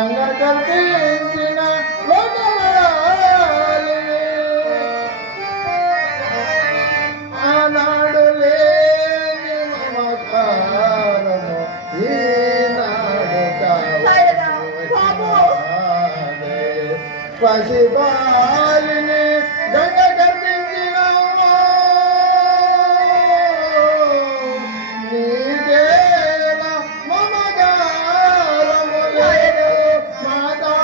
గంగ కల్పించిన ఆనాడు లేని మమకారము పసిబాలిని గంగ గర్భించిన నీకేల మమకారము లేదు మాతా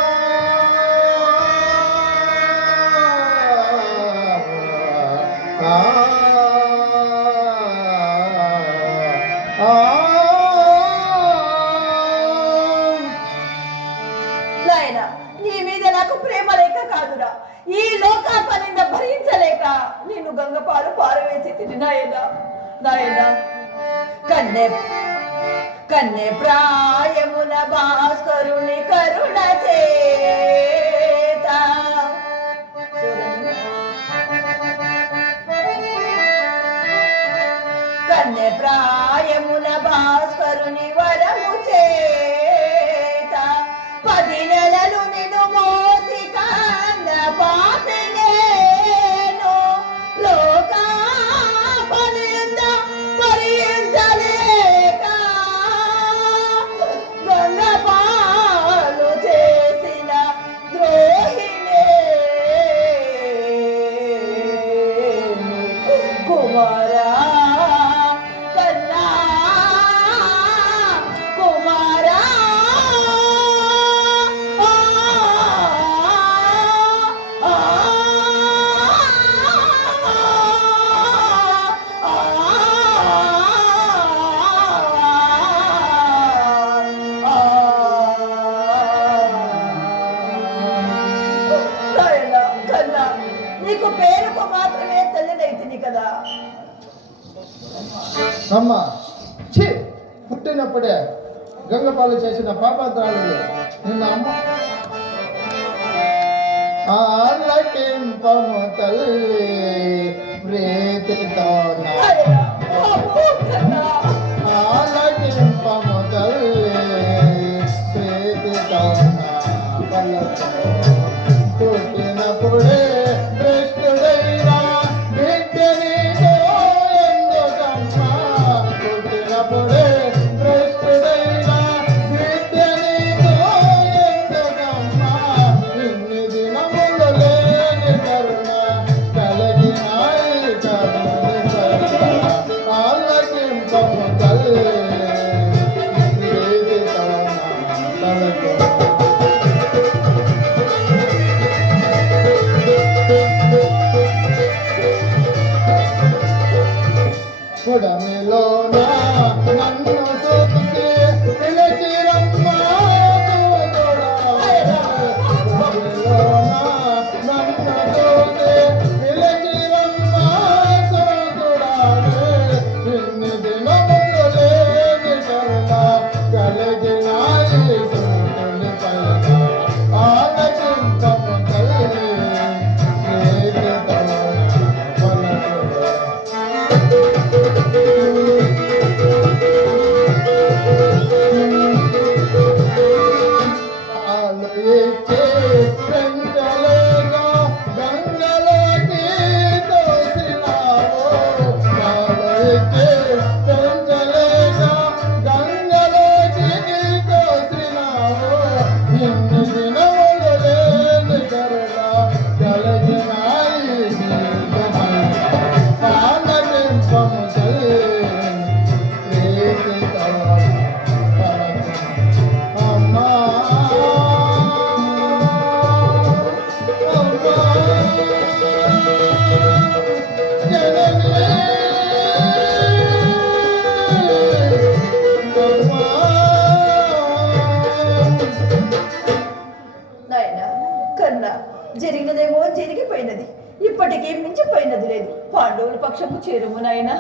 నాయన నీ మీద నాకు ప్రేమ లేక కాదురా, ఈ లోకాపనింద భరించలేక నిన్ను గంగపాలు పారవేసి తిని నాయన. నాయన కన్నె కన్నె ప్రాయమున భాస్కరుని కరుణ చేత కన్నె ప్రాయమున భాస్కరుని వరము చేత 10 నెలలు నిన్ను మోసి కన్న పాపి నేను లోకాపనింద భరించలేక గంగపాలు చేసిన ద్రోహిణే కుమారా కన్నా కుమారా కన్నా నీకు పేరుకు మాత్రమే తల్లినైతిని కదా. అమ్మ ఛీ పుట్టినప్పుడే గంగపాలు చేసిన పాపాత్రాలు నిన్న అమ్మ ఆలకింపము తల్లి ప్రీతితో ఆలకింపము తల్లి ప్రీతితో పుట్టినప్పుడే భ్రష్టుడైనా బిడ్డనితో ఎందుకమ్మా పుట్టినప్పుడే భ్రష్టుడైనా బిడ్డనితో ఎందుకమ్మా ఇన్ని దినములు లేని కరుణ కలిగినాయి కరుణ ఆలకింపము తల్లి ప్రీతితో తలకు కుడమిలోన నన్ను చూసి పిలిచిరమ్మా కుడమిలోన నన్ను చూసి పిలిచిరమ్మా చూడాలి ఇన్ని దినములు లేని కరుణ కలిగినాయి సూతుని పైన ఆలకింపము తల్లి ప్రీతితో జరిగినదేమో జరిగిపోయినది, ఇప్పటికీ మించిపోయినది లేదు. పాండవుల పక్షము చేరుము నాయన.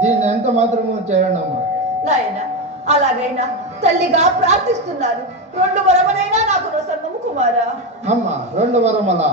దీన్ని ఎంత మాత్రము చేయండి అమ్మా. నాయన అలాగైనా తల్లిగా ప్రార్థిస్తున్నాను, 2 వరములైనా నాకు నొసంగము కుమారా. అమ్మ 2 వరములా?